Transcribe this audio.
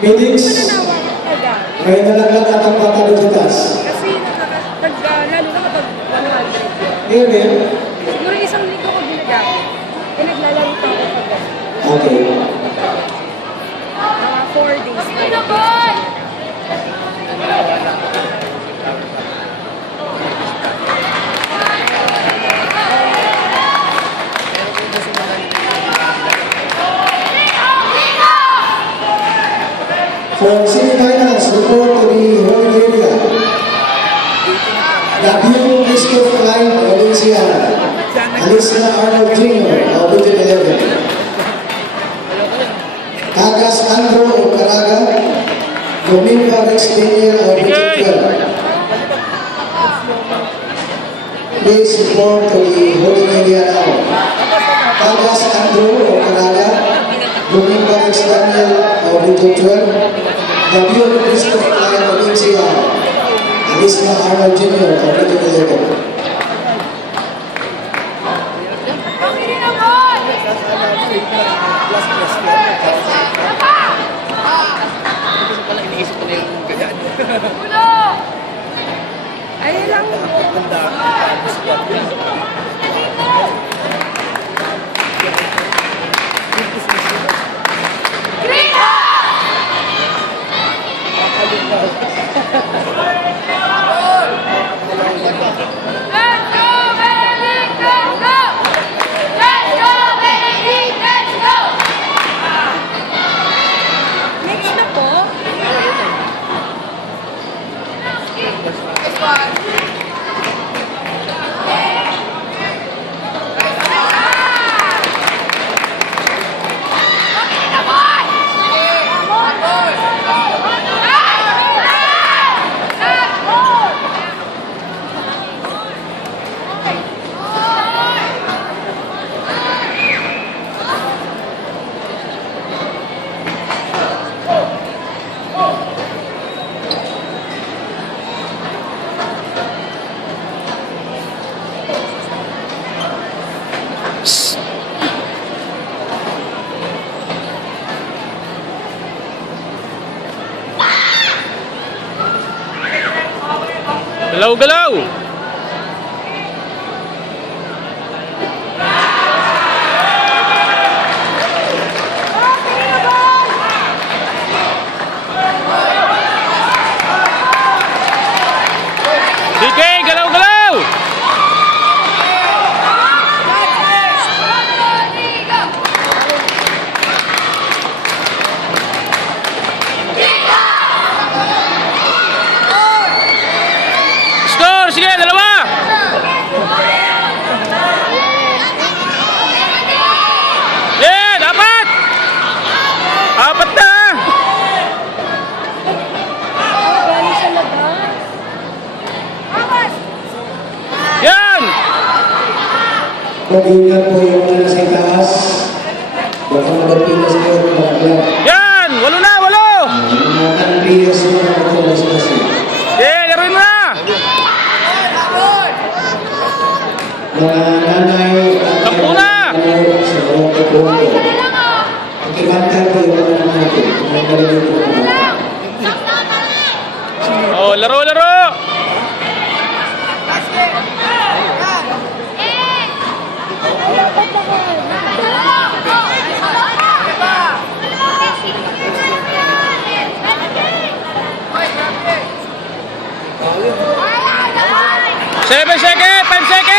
Phoenix, Nananawagan talaga. may nalaglag at ang bata ng Judas. Kasi lalo na kapag 100. Ngayon eh. Siguro isang linggo ko ginagamit. Eh, naglalaro pa ako pag Okay. mga 4 days. For semifinals, report to the holding area. W. Christoph Klein, Valencia. Alicia Arnold Jr., Audited 11. Tagas Andrew Ocaraga, Domingo Rex Daniel, Audited 12. Please report to the holding area now. Tagas Andrew Ocaraga, Domingo Rex Daniel, Audited 12. W. Christoph Klein, Valencia. Alicia Arnold Jr., Audited 11. Ayun lang. Next na po. Galaw-galaw! DK, galaw-galaw! Score! Sige, dalawa! Yan! Apat! Apat na! Galing sa labas. Yan! Mag-ingat po yung mga nasa itaas. Baka mag-pinas kayo ng mga Yan! Walo na! Walo! mga kanpiyas mo na matulas na siya. Yeah, laruin mo na! Mga nanay at Sampu na! nanonood sa bawang kapuan ko. Pakibantan po yung mga anak natin. Mga galing po ng bata. Oh, laro, laro! Seven seconds! 5 seconds!